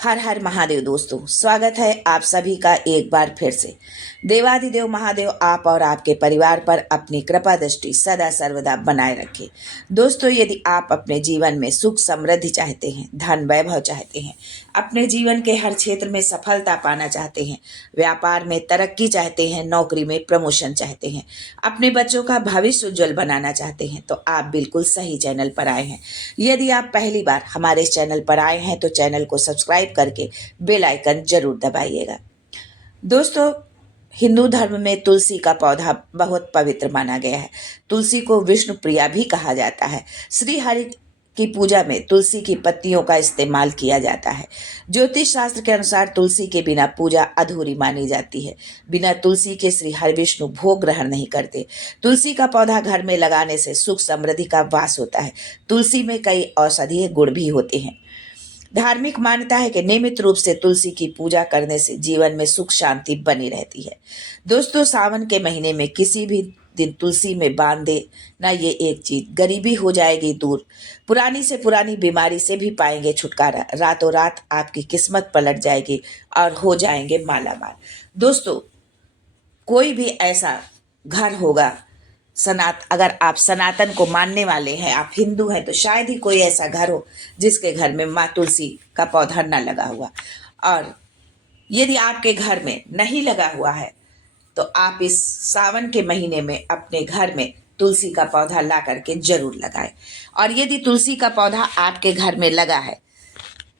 हर हर महादेव दोस्तों, स्वागत है आप सभी का एक बार फिर से। देवाधिदेव महादेव आप और आपके परिवार पर अपनी कृपा दृष्टि सदा सर्वदा बनाए रखे। दोस्तों, यदि आप अपने जीवन में सुख समृद्धि चाहते हैं, धन वैभव चाहते हैं, अपने जीवन के हर क्षेत्र में सफलता पाना चाहते हैं, व्यापार में तरक्की चाहते हैं, नौकरी में प्रमोशन चाहते हैं, अपने बच्चों का भविष्य उज्जवल बनाना चाहते हैं, तो आप बिल्कुल सही चैनल पर आए हैं। यदि आप पहली बार हमारे इस चैनल पर आए हैं तो चैनल को सब्सक्राइब करके बेल आइकन जरूर दबाइएगा। दोस्तों, हिंदू धर्म में तुलसी का पौधा बहुत पवित्र माना गया है। तुलसी को विष्णु प्रिया भी कहा जाता है। श्री हरि की पूजा में तुलसी की पत्तियों का इस्तेमाल किया जाता है। ज्योतिष शास्त्र के अनुसार तुलसी के बिना पूजा अधूरी मानी जाती है। बिना तुलसी के श्री हरि विष्णु भोग ग्रहण नहीं करते। तुलसी का पौधा घर में लगाने से सुख समृद्धि का वास होता है। तुलसी में कई औषधीय गुण भी होते हैं। धार्मिक मान्यता है कि नियमित रूप से तुलसी की पूजा करने से जीवन में सुख शांति बनी रहती है। दोस्तों, सावन के महीने में किसी भी दिन तुलसी में बांध दे ना, ये एक चीज गरीबी हो जाएगी दूर, पुरानी से पुरानी बीमारी से भी पाएंगे छुटकारा, रातों रात आपकी किस्मत पलट जाएगी और हो जाएंगे मालामाल। दोस्तों, कोई भी ऐसा घर होगा, अगर आप सनातन को मानने वाले हैं, आप हिंदू हैं, तो शायद ही कोई ऐसा घर हो जिसके घर में माँ तुलसी का पौधा न लगा हुआ। और यदि आपके घर में नहीं लगा हुआ है तो आप इस सावन के महीने में अपने घर में तुलसी का पौधा ला करके जरूर लगाएं। और यदि तुलसी का पौधा आपके घर में लगा है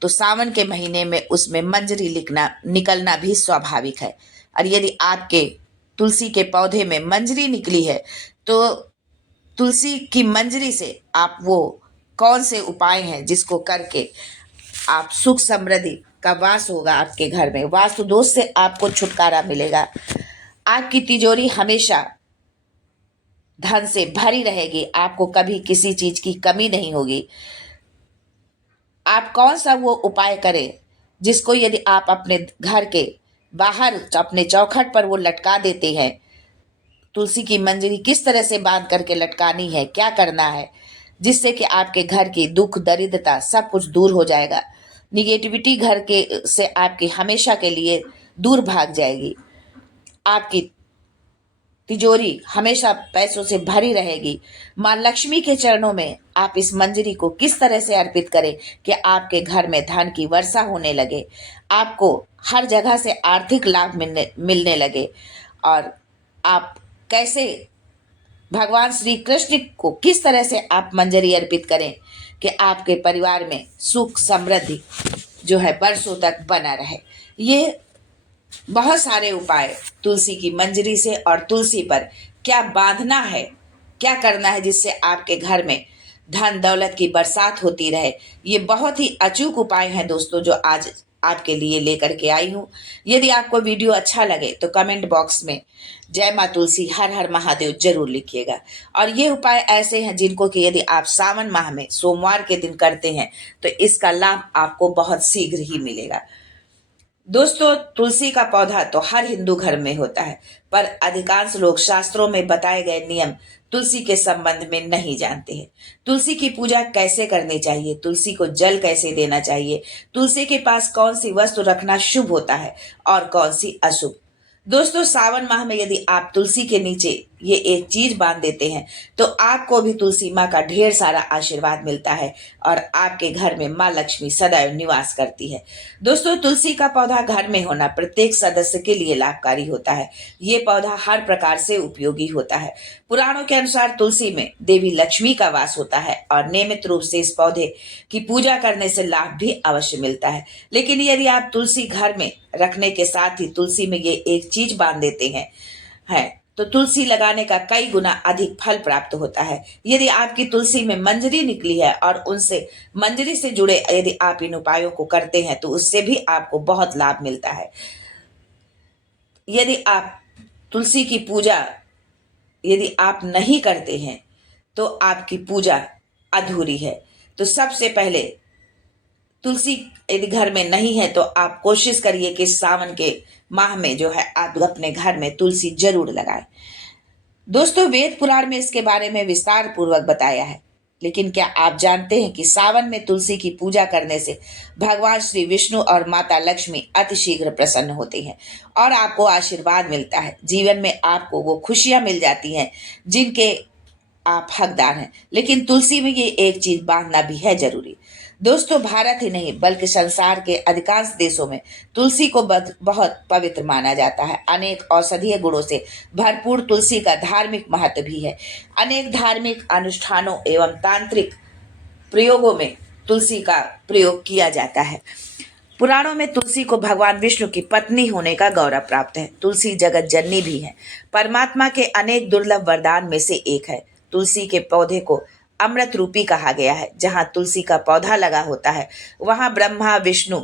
तो सावन के महीने में उसमें मंजरी निकलना भी स्वाभाविक है। और यदि आपके तुलसी के पौधे में मंजरी निकली है तो तुलसी की मंजरी से आप वो कौन से उपाय हैं जिसको करके आप सुख समृद्धि का वास होगा, आपके घर में वास्तु दोष से आपको छुटकारा मिलेगा, आपकी तिजोरी हमेशा धन से भरी रहेगी, आपको कभी किसी चीज की कमी नहीं होगी। आप कौन सा वो उपाय करें जिसको यदि आप अपने घर के बाहर अपने चौखट पर वो लटका देते हैं। तुलसी की मंजरी किस तरह से बांध करके लटकानी है, क्या करना है, जिससे कि आपके घर की दुख दरिद्रता सब कुछ दूर हो जाएगा। निगेटिविटी घर के से आपकी हमेशा के लिए दूर भाग जाएगी। आपकी तिजोरी हमेशा पैसों से भरी रहेगी। माँ लक्ष्मी के चरणों में आप इस मंजरी को किस तरह से अर्पित करें कि आपके घर में धन की वर्षा होने लगे, आपको हर जगह से आर्थिक लाभ मिलने लगे। और आप कैसे भगवान श्री कृष्ण को किस तरह से आप मंजरी अर्पित करें कि आपके परिवार में सुख समृद्धि जो है बरसों तक बना रहे। ये बहुत सारे उपाय तुलसी की मंजरी से और तुलसी पर क्या बांधना है, क्या करना है जिससे आपके घर में धन दौलत की बरसात होती रहे, ये बहुत ही अचूक उपाय हैं दोस्तों जो आज आपके लिए लेकर के आई हूँ। यदि आपको वीडियो अच्छा लगे तो कमेंट बॉक्स में जय माँ तुलसी हर हर महादेव जरूर लिखिएगा। और ये उपाय ऐसे हैं जिनको कि यदि आप सावन माह में सोमवार के दिन करते हैं तो इसका लाभ आपको बहुत शीघ्र ही मिलेगा। दोस्तों, तुलसी का पौधा तो हर हिंदू घर में होता है, पर अधिकांश लोग शास्त्रों में बताए गए नियम तुलसी के संबंध में नहीं जानते हैं। तुलसी की पूजा कैसे करनी चाहिए, तुलसी को जल कैसे देना चाहिए, तुलसी के पास कौन सी वस्तु रखना शुभ होता है और कौन सी अशुभ। दोस्तों, सावन माह में यदि आप तुलसी के नीचे ये एक चीज बांध देते हैं तो आपको भी तुलसी माँ का ढेर सारा आशीर्वाद मिलता है और आपके घर में माँ लक्ष्मी सदैव निवास करती है। दोस्तों, तुलसी का पौधा घर में होना प्रत्येक सदस्य के लिए लाभकारी होता है। ये पौधा हर प्रकार से उपयोगी होता है। पुराणों के अनुसार तुलसी में देवी लक्ष्मी का वास होता है और नियमित रूप से इस पौधे की पूजा करने से लाभ भी अवश्य मिलता है। लेकिन यदि आप तुलसी घर में रखने के साथ ही तुलसी में ये एक चीज बांध देते हैं तो तुलसी लगाने का कई गुना अधिक फल प्राप्त होता है। यदि आपकी तुलसी में मंजरी निकली है और उनसे मंजरी से जुड़े यदि आप इन उपायों को करते हैं तो उससे भी आपको बहुत लाभ मिलता है। यदि आप तुलसी की पूजा यदि आप नहीं करते हैं तो आपकी पूजा अधूरी है। तो सबसे पहले तुलसी यदि घर में नहीं है तो आप कोशिश करिए कि सावन के माह में जो है आप अपने घर में तुलसी जरूर लगाएं। दोस्तों, वेद पुराण में इसके बारे में विस्तार पूर्वक बताया है। लेकिन क्या आप जानते हैं कि सावन में तुलसी की पूजा करने से भगवान श्री विष्णु और माता लक्ष्मी अतिशीघ्र प्रसन्न होते हैं और आपको आशीर्वाद मिलता है। जीवन में आपको वो खुशियां मिल जाती हैं जिनके आप हकदार हैं। लेकिन तुलसी में ये एक चीज बांधना भी है जरूरी। दोस्तों, भारत ही नहीं बल्कि संसार के अधिकांश देशों में तुलसी को बहुत पवित्र माना जाता है। अनेक औषधीय गुणों से भरपूर तुलसी का धार्मिक महत्व भी है। अनेक धार्मिक अनुष्ठानों एवं तांत्रिक प्रयोगों में तुलसी का प्रयोग किया जाता है। पुराणों में तुलसी को भगवान विष्णु की पत्नी होने का गौरव प्राप्त है। तुलसी जगत जननी भी है, परमात्मा के अनेक दुर्लभ वरदान में से एक है। तुलसी के पौधे को अमृत रूपी कहा गया है। जहाँ तुलसी का पौधा लगा होता है वहाँ ब्रह्मा विष्णु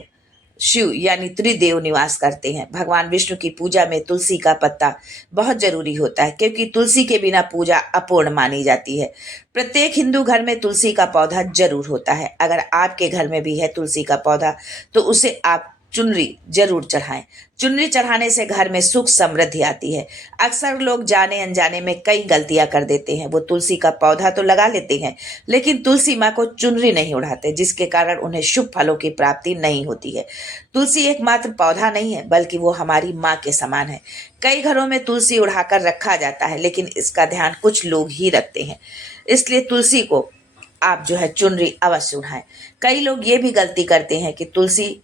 शिव यानी त्रिदेव निवास करते हैं। भगवान विष्णु की पूजा में तुलसी का पत्ता बहुत जरूरी होता है, क्योंकि तुलसी के बिना पूजा अपूर्ण मानी जाती है। प्रत्येक हिंदू घर में तुलसी का पौधा जरूर होता है। अगर आपके घर में भी है तुलसी का पौधा तो उसे आप चुनरी जरूर चढ़ाएं। चुनरी चढ़ाने से घर में सुख समृद्धि आती है। अक्सर लोग जाने अनजाने में कई गलतियां कर देते हैं। वो तुलसी का पौधा तो लगा लेते हैं लेकिन तुलसी माँ को चुनरी नहीं उड़ाते, जिसके कारण उन्हें शुभ फलों की प्राप्ति नहीं होती है। तुलसी एकमात्र पौधा नहीं है बल्कि वो हमारी माँ के समान है। कई घरों में तुलसी उड़ाकर रखा जाता है लेकिन इसका ध्यान कुछ लोग ही रखते हैं, इसलिए तुलसी को आप जो है चुनरी अवश्य उड़ाएं। कई लोग ये भी गलती करते हैं कि तुलसी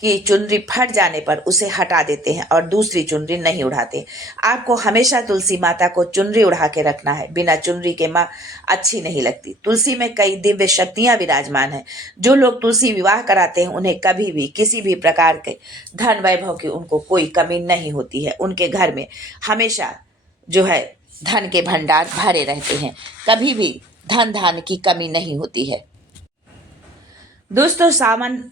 कि चुनरी फट जाने पर उसे हटा देते हैं और दूसरी चुनरी नहीं उड़ाते। आपको हमेशा तुलसी माता को चुनरी उड़ा के रखना है। बिना चुनरी के माँ अच्छी नहीं लगती। तुलसी में कई दिव्य शक्तियां विराजमान हैं। जो लोग तुलसी विवाह कराते हैं उन्हें कभी भी किसी भी प्रकार के धन वैभव की उनको कोई कमी नहीं होती है। उनके घर में हमेशा जो है धन के भंडार भरे रहते हैं, कभी भी धन धान की कमी नहीं होती है। दोस्तों, सावन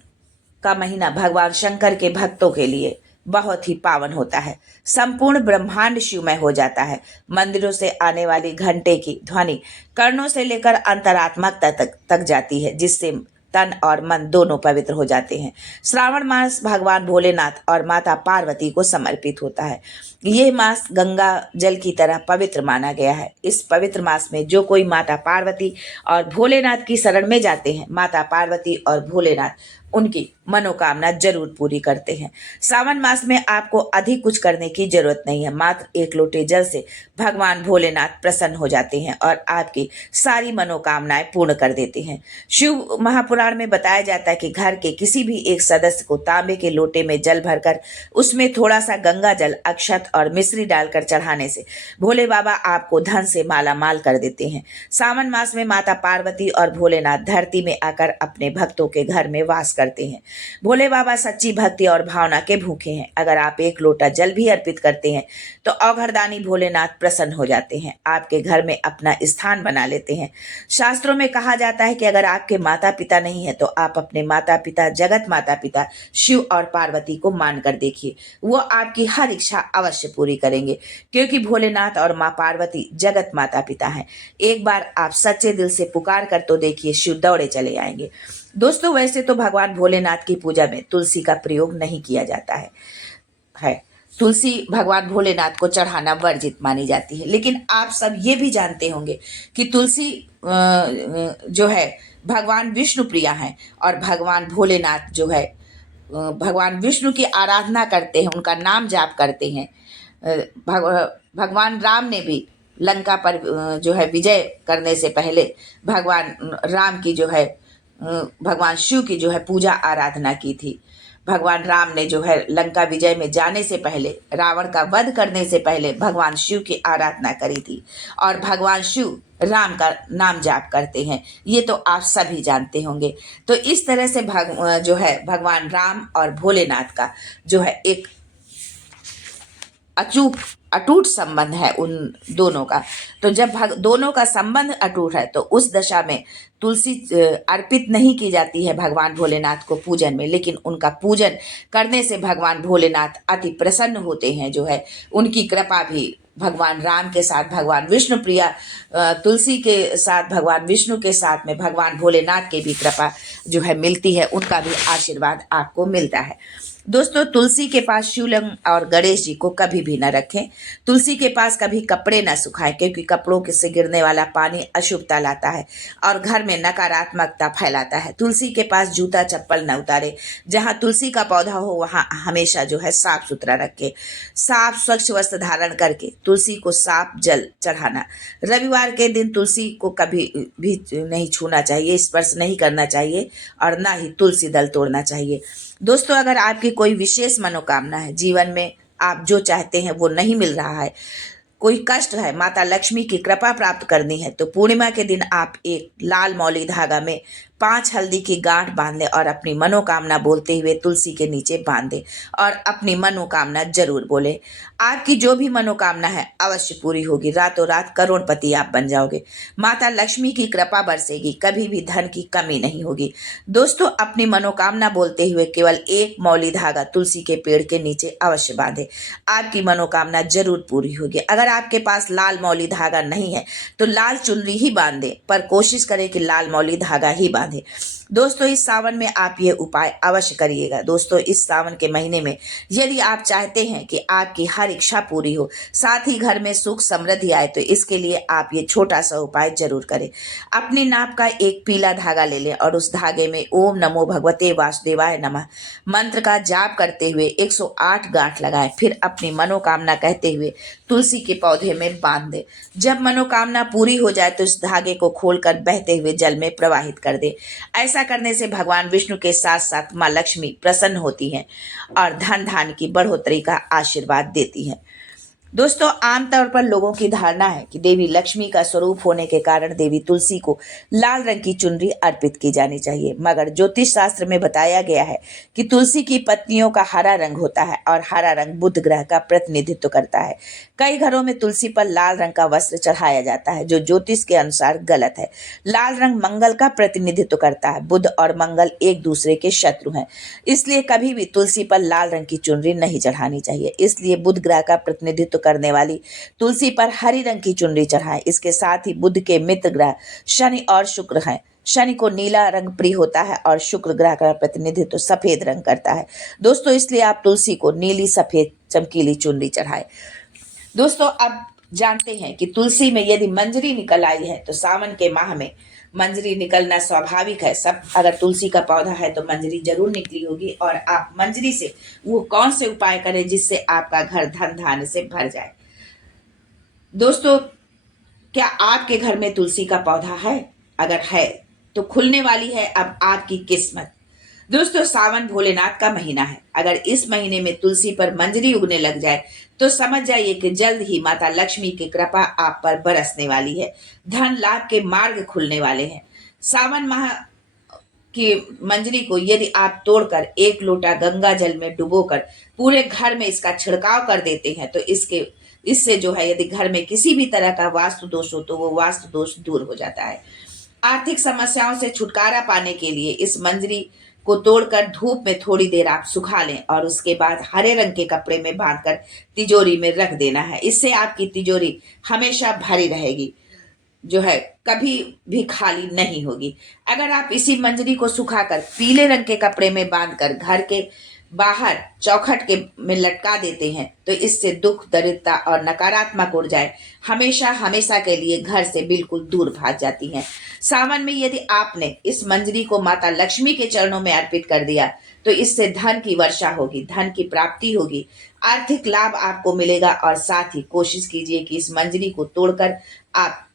का महीना भगवान शंकर के भक्तों के लिए बहुत ही पावन होता है। संपूर्ण ब्रह्मांड शिवमय हो जाता है। मंदिरों से आने वाली घंटे की ध्वनि कर्णों से लेकर अंतरात्मा तक जाती है, जिससे तन और मन दोनों पवित्र हो जाते हैं। श्रावण मास भगवान भोलेनाथ और माता पार्वती को समर्पित होता है। यह मास गंगा जल की तरह पवित्र माना गया है। इस पवित्र मास में जो कोई माता पार्वती और भोलेनाथ की शरण में जाते हैं, माता पार्वती और भोलेनाथ उनकी मनोकामना जरूर पूरी करते हैं। सावन मास में आपको अधिक कुछ करने की जरूरत नहीं है। मात्र एक लोटे जल से भगवान भोलेनाथ प्रसन्न हो जाते हैं और आपकी सारी मनोकामनाएं पूर्ण कर देते हैं। शिव महापुराण में बताया जाता है कि घर के किसी भी एक सदस्य को तांबे के लोटे में जल भरकर उसमें थोड़ा सा गंगा जल, अक्षत और मिश्री डालकर चढ़ाने से भोले बाबा आपको धन से माला माल कर देते हैं। सावन मास में माता पार्वती और भोलेनाथ धरती में आकर अपने भक्तों के घर में वास करते हैं। भोले बाबा सच्ची भक्ति और भावना के भूखे हैं। अगर आप एक लोटा जल भी अर्पित करते हैं तो औघड़दानी भोलेनाथ प्रसन्न हो जाते हैं, आपके घर में अपना स्थान बना लेते हैं। शास्त्रों में कहा जाता है कि अगर आपके माता पिता नहीं है तो आप अपने माता पिता, जगत माता पिता शिव और पार्वती को मानकर देखिए, वो आपकी हर इच्छा अवश्य पूरी करेंगे, क्योंकि भोलेनाथ और माँ पार्वती जगत माता पिता हैं। एक बार आप सच्चे दिल से पुकार कर तो देखिए, शिव दौड़े चले आएंगे। दोस्तों, वैसे तो भगवान भोलेनाथ की पूजा में तुलसी का प्रयोग नहीं किया जाता है। तुलसी भगवान भोलेनाथ को चढ़ाना वर्जित मानी जाती है। लेकिन आप सब ये भी जानते होंगे कि तुलसी जो है भगवान विष्णु प्रिया है और भगवान भोलेनाथ जो है भगवान विष्णु की आराधना करते हैं, उनका नाम जाप करते हैं। भगवान राम ने भी लंका पर जो है विजय करने से पहले भगवान राम की जो है भगवान शिव की जो है पूजा आराधना की थी। भगवान राम ने जो है लंका विजय में जाने से पहले, रावण का वध करने से पहले भगवान शिव की आराधना करी थी और भगवान शिव राम का नाम जाप करते हैं। ये तो आप सभी जानते होंगे। तो इस तरह से जो है भगवान राम और भोलेनाथ का जो है एक अटूट संबंध है उन दोनों का। तो जब दोनों का संबंध अटूट है तो उस दशा में तुलसी अर्पित नहीं की जाती है भगवान भोलेनाथ को पूजन में, लेकिन उनका पूजन करने से भगवान भोलेनाथ अति प्रसन्न होते हैं। जो है उनकी कृपा भी भगवान राम के साथ, भगवान विष्णु प्रिया तुलसी के साथ, भगवान विष्णु के साथ में भगवान भोलेनाथ की भी कृपा जो है मिलती है, उनका भी आशीर्वाद आपको मिलता है। दोस्तों, तुलसी के पास शिवलिंग और गणेश जी को कभी भी न रखें। तुलसी के पास कभी कपड़े न सुखाएं, क्योंकि कपड़ों के से गिरने वाला पानी अशुभता लाता है और घर में नकारात्मकता फैलाता है। तुलसी के पास जूता चप्पल न उतारे। जहां तुलसी का पौधा हो वहां हमेशा जो है साफ सुथरा रखें। साफ स्वच्छ वस्त्र धारण करके तुलसी को साफ जल चढ़ाना। रविवार के दिन तुलसी को कभी भी नहीं छूना चाहिए, स्पर्श नहीं करना चाहिए और ना ही तुलसी दल तोड़ना चाहिए। दोस्तों, अगर आपकी कोई विशेष मनोकामना है, जीवन में आप जो चाहते हैं वो नहीं मिल रहा है, कोई कष्ट है, माता लक्ष्मी की कृपा प्राप्त करनी है, तो पूर्णिमा के दिन आप एक लाल मौली धागा में 5 हल्दी की गांठ बांध लें और अपनी मनोकामना बोलते हुए तुलसी के नीचे बांध दें और अपनी मनोकामना जरूर बोले। आपकी जो भी मनोकामना है अवश्य पूरी होगी। रातों रात करोड़पति आप बन जाओगे। माता लक्ष्मी की कृपा बरसेगी, कभी भी धन की कमी नहीं होगी। दोस्तों, अपनी मनोकामना बोलते हुए केवल एक मौली धागा तुलसी के पेड़ के नीचे अवश्य बांधे। आपकी मनोकामना जरूर पूरी होगी। अगर आपके पास लाल मौली धागा नहीं है तो लाल चुनरी ही बांध दें, पर कोशिश करें कि लाल मौली धागा ही बांधे। दोस्तों, इस सावन में आप ये उपाय अवश्य करिएगा। दोस्तों, इस सावन के महीने में यदि आप चाहते हैं कि आपकी हर इच्छा पूरी हो, साथ ही घर में सुख समृद्धि आए, तो इसके लिए आप ये छोटा सा उपाय जरूर करें। अपनी नाप का एक पीला धागा ले लें और उस धागे में ओम नमो भगवते वासुदेवाय नमः मंत्र का जाप करते हुए 108 गांठ लगाएं। फिर अपनी मनोकामना कहते हुए तुलसी के पौधे में बांध दें। जब मनोकामना पूरी हो जाए तो इस धागे को खोलकर बहते हुए जल में प्रवाहित कर दें। ऐसा करने से भगवान विष्णु के साथ साथ माँ लक्ष्मी प्रसन्न होती हैं और धन धान्य की बढ़ोतरी का आशीर्वाद देती हैं। दोस्तों, आमतौर पर लोगों की धारणा है कि देवी लक्ष्मी का स्वरूप होने के कारण देवी तुलसी को लाल रंग की चुनरी अर्पित की जानी चाहिए, मगर ज्योतिष शास्त्र में बताया गया है कि तुलसी की पत्तियों का हरा रंग होता है और हरा रंग बुध ग्रह का प्रतिनिधित्व करता है। कई घरों में तुलसी पर लाल रंग का वस्त्र चढ़ाया जाता है, जो ज्योतिष के अनुसार गलत है। लाल रंग मंगल का प्रतिनिधित्व करता है। बुध और मंगल एक दूसरे के शत्रु हैं, इसलिए कभी भी तुलसी पर लाल रंग की चुनरी नहीं चढ़ानी चाहिए। इसलिए बुध ग्रह का प्रतिनिधित्व करने वाली तुलसी पर हरी रंग की चुनरी चढ़ाएं। इसके साथ ही बुध के मित्र ग्रह शनि और शुक्र हैं। शनि को नीला रंग प्रिय होता है और शुक्र ग्रह का प्रतिनिधित्व सफेद रंग करता है। दोस्तों, इसलिए आप तुलसी को नीली सफेद चमकीली चुनरी चढ़ाएं। दोस्तों, अब जानते हैं कि तुलसी में यदि मंजरी निकल आई है तो सावन के माह में मंजरी निकलना स्वाभाविक है। सब अगर तुलसी का पौधा है तो मंजरी जरूर निकली होगी। और आप मंजरी से वो कौन से उपाय करें जिससे आपका घर धन धान्य से भर जाए। दोस्तों, क्या आपके घर में तुलसी का पौधा है? अगर है तो खुलने वाली है अब आपकी किस्मत। दोस्तों, सावन भोलेनाथ का महीना है। अगर इस महीने में तुलसी पर मंजरी उगने लग जाए तो समझ जाइए कि जल्द ही माता लक्ष्मी की कृपा आप पर बरसने वाली है। धन लाभ के मार्ग खुलने वाले हैं। सावन माह की मंजरी को यदि आप तोड़कर 1 लोटा गंगा जल में डुबोकर पूरे घर में इसका छिड़काव कर देते हैं तो इससे जो है, यदि घर में किसी भी तरह का वास्तु दोष हो तो वो वास्तु दोष दूर हो जाता है। आर्थिक समस्याओं से छुटकारा पाने के लिए इस मंजरी को तोड़कर धूप में थोड़ी देर आप सुखा लें और उसके बाद हरे रंग के कपड़े में बांधकर तिजोरी में रख देना है। इससे आपकी तिजोरी हमेशा भरी रहेगी, जो है कभी भी खाली नहीं होगी। अगर आप इसी मंजरी को सुखाकर पीले रंग के कपड़े में बांधकर घर के बाहर चौखट के में लटका देते हैं तो इससे दुख दरिद्रता और नकारात्मक ऊर्जाएं हमेशा हमेशा के लिए घर से बिल्कुल दूर भाग जाती हैं। सावन में यदि आपने इस मंजरी को माता लक्ष्मी के चरणों में अर्पित कर दिया तो इससे धन की वर्षा होगी, धन की प्राप्ति होगी, आर्थिक लाभ आपको मिलेगा। और साथ ही कोशिश कीजिए कि इस मंजरी को तोड़कर आप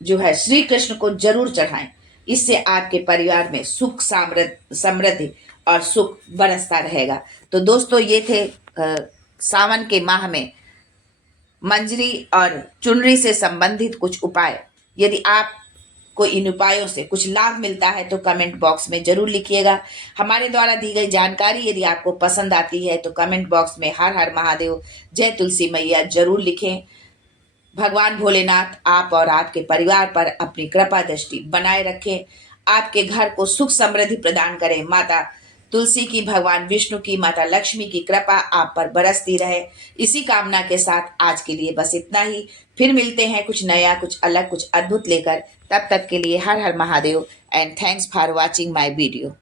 जो है श्री कृष्ण को जरूर चढ़ाएं। इससे आपके परिवार में सुख समृद्धि और सुख बरसता रहेगा। तो दोस्तों, ये थे सावन के माह में मंजरी और चुनरी से संबंधित कुछ उपाय। यदि आपको इन उपायों से कुछ लाभ मिलता है तो कमेंट बॉक्स में जरूर लिखिएगा। हमारे द्वारा दी गई जानकारी यदि आपको पसंद आती है तो कमेंट बॉक्स में हर हर महादेव, जय तुलसी मैया जरूर लिखें। भगवान भोलेनाथ आप और आपके परिवार पर अपनी कृपा दृष्टि बनाए रखें, आपके घर को सुख समृद्धि प्रदान करें। माता तुलसी की, भगवान विष्णु की, माता लक्ष्मी की कृपा आप पर बरसती रहे। इसी कामना के साथ आज के लिए बस इतना ही। फिर मिलते हैं कुछ नया, कुछ अलग, कुछ अद्भुत लेकर। तब तक के लिए हर हर Mahadev and thanks for watching my video.